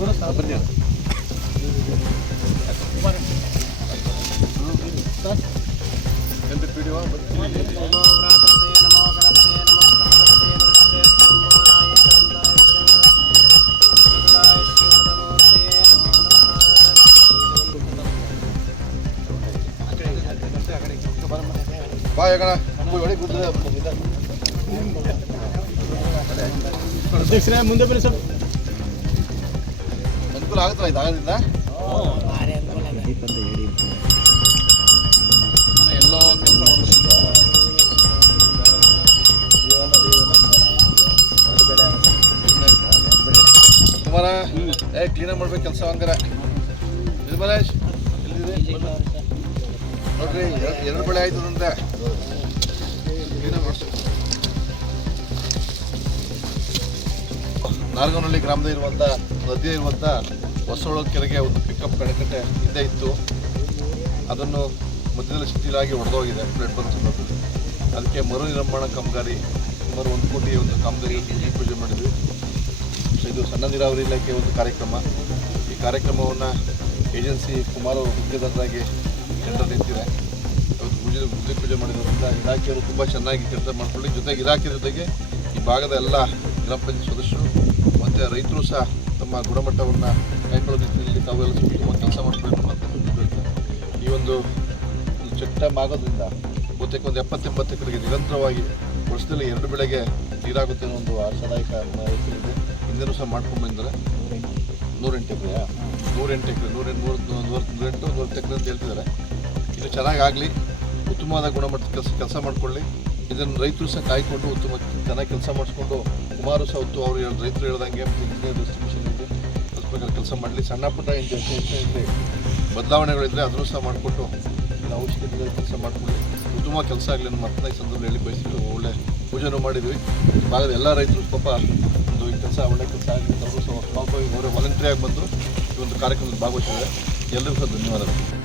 ಬನ್ನಿ ಎಂತ P D ಬಾಯಗಣ ಒಳಗೆ ಕೂತ್ರೆ ಅಧ್ಯಕ್ಷರೇ ಮುಂದೆ ಬನ್ನಿ ಸರ್. ಅನುಕೂಲ ಆಗುತ್ತಲ್ಲ ಇದು ಆಗದಿಂದ ಎಲ್ಲೋ ಕೆಲಸ ಕುಮಾರ ಕ್ಲೀನಾಗಿ ಮಾಡ್ಬೇಕು ಕೆಲಸ ಹಂಗಾರೆ. ನಿರ್ಮಲೇಶ್ ಎಲ್ಲಿದೆ ನೋಡ್ರಿ, ಎರಡು ಬೆಳೆ ಆಯ್ತದಂತೆ ಕ್ಲೀನಾಗಿ ಮಾಡಿಸ್ಬೇಕು. ನಾರ್ಗನಹಳ್ಳಿ ಗ್ರಾಮದ ಇರುವಂಥ ನದಿಯ ಇರುವಂಥ ಹೊಸೊಳ ಕೆರೆಗೆ ಒಂದು ಪಿಕಪ್ ಕಣಕಟ್ಟೆ ಹಿಂದೆ ಇತ್ತು. ಅದನ್ನು ಮಧ್ಯದಲ್ಲಿ ಶಿಥಿಲಾಗಿ ಒಡೆದೋಗಿದೆ ಫ್ಲಡ್ ಬಂದ ಸಂದರ್ಭದಲ್ಲಿ. ಅದಕ್ಕೆ ಮರು ನಿರ್ಮಾಣ ಕಾಮಗಾರಿ ಸುಮಾರು 1 ಕೋಟಿ ಒಂದು ಕಾಮಗಾರಿ ಪೂಜೆ ಮಾಡಿದ್ವಿ. ಇದು ಸಣ್ಣ ನೀರಾವರಿ ಇಲಾಖೆ ಒಂದು ಕಾರ್ಯಕ್ರಮ. ಈ ಕಾರ್ಯಕ್ರಮವನ್ನು ಏಜೆನ್ಸಿ ಕುಮಾರು ಗುತ್ತಿಗೆದಾರರಾಗಿ ಟೆಂಡರ್ ನಿಂತಿದೆ. ಇವತ್ತು ಭೂಮಿ ಪೂಜೆ ಮಾಡಿರೋದ್ರಿಂದ ಇಲಾಖೆಯವರು ತುಂಬ ಚೆನ್ನಾಗಿ ಕೆಲಸ ಮಾಡ್ಕೊಳ್ಳಿ. ಜೊತೆಗೆ ಇಲಾಖೆ ಜೊತೆಗೆ ಈ ಭಾಗದ ಎಲ್ಲ ಗ್ರಾಮ ಪಂಚಾಯತ್ ಸದಸ್ಯರು ಮತ್ತು ರೈತರು ಸಹ ತಮ್ಮ ಗುಣಮಟ್ಟವನ್ನು ಕೈಗೊಳ್ಳೋ ನಿಟ್ಟಿನಲ್ಲಿ ತಾವೆಲ್ಲ ತುಂಬ ಕೆಲಸ ಮಾಡಬೇಕು ಅಂತ ಹೇಳ್ತಾರೆ. ಈ ಒಂದು ಚೆಕ್ ಡ್ಯಾಮ್ ಆಗೋದ್ರಿಂದ ಬಹುತೇಕ ಒಂದು 70-80 ಎಕರೆಗೆ ನಿರಂತರವಾಗಿ ವರ್ಷದಲ್ಲಿ 2 ಬೆಳೆಗೆ ನೀರಾಗುತ್ತೆ ಅನ್ನೋ ಒಂದು ಆಶಾದಾಯಕ ರೈತರಿದೆ. ಹಿಂದೆನೂ ಸಹ ಮಾಡ್ಕೊಂಡು ಬಂದರೆ 108 ಎಕರೆಯಾ 108 ಎಕರೆ 108 ಎಕರೆ ಅಂತ ಹೇಳ್ತಿದ್ದಾರೆ. ಇದು ಚೆನ್ನಾಗಾಗಲಿ, ಉತ್ತಮವಾದ ಗುಣಮಟ್ಟದ ಕೆಲಸ ಮಾಡಿಕೊಳ್ಳಿ. ಇದನ್ನು ರೈತರು ಸಹ ಕಾಯ್ಕೊಂಡು ಉತ್ತಮ ಚೆನ್ನಾಗಿ ಕೆಲಸ ಮಾಡಿಸ್ಕೊಂಡು ಕುಮಾರು ಸಹ ಹೊತ್ತು ಅವರು ರೈತರು ಹೇಳ್ದಂಗೆ ಮತ್ತು ಇಂಜಿನಿಯರ್ ಡಿಸ್ಟ್ರಿಬ್ಯೂಷನ್ ಇದೆ ಸ್ವಲ್ಪ ಕೆಲಸ ಮಾಡಲಿ. ಸಣ್ಣ ಪುಟ್ಟ ಇಲ್ಲಿ ಬದಲಾವಣೆಗಳಿದ್ದರೆ ಅದನ್ನು ಸಹ ಮಾಡಿಕೊಟ್ಟು ಅವಶ್ಯಕತೆ ಕೆಲಸ ಮಾಡಿಕೊಳ್ಳಿ. ಉತ್ತಮ ಕೆಲಸ ಆಗಲಿ ಅನ್ನೋ ಮತ್ತೊಂದು ಈ ಸಂದರ್ಭದಲ್ಲಿ ಹೇಳಿ ಬಯಸಿಟ್ಟು ಒಳ್ಳೆ ಪೂಜೆನೂ ಮಾಡಿದ್ವಿ. ಈ ಭಾಗದ ಎಲ್ಲ ರೈತರು ಪಾಪ ಒಂದು ಈ ಕೆಲಸ ಒಳ್ಳೆ ಕೆಲಸ ಆಗಲಿ ಅವರು ಸಹ ಅವರೇ ವಾಲಂಟ್ರಿಯಾಗಿ ಬಂದು ಈ ಒಂದು ಕಾರ್ಯಕ್ರಮದಲ್ಲಿ ಭಾಗವಹಿಸಿದ್ದಾರೆ. ಎಲ್ಲರಿಗೂ ಸಹ ಧನ್ಯವಾದಗಳು.